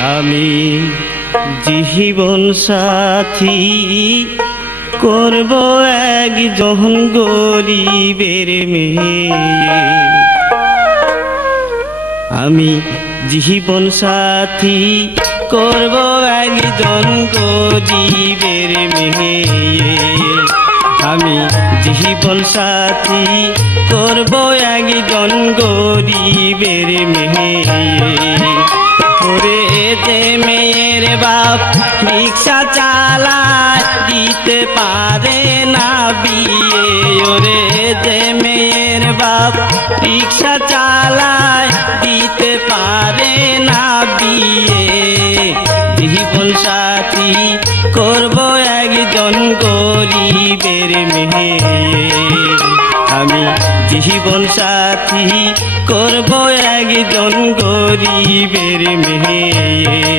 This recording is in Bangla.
আমি জীবন সাথী করব একজন গরিবের মেয়ে। আমি জীবন সাথী করব একজন গরিবের মেয়ে। আমি জীবন সাথী করব একজন গরিবের মেয়ে। ওরে যে মেয়ের বাপ রিক্সা চালায় দিতে পারে না বিয়ে। ওরে যে মেয়ের বাপ রিক্সা চালায় দিতে পারে না বিয়ে। জীবন সাথী করব একজন গরিবের মেয়ে। আমি জীবন সাথী করব একজন গরিবের মেয়ে।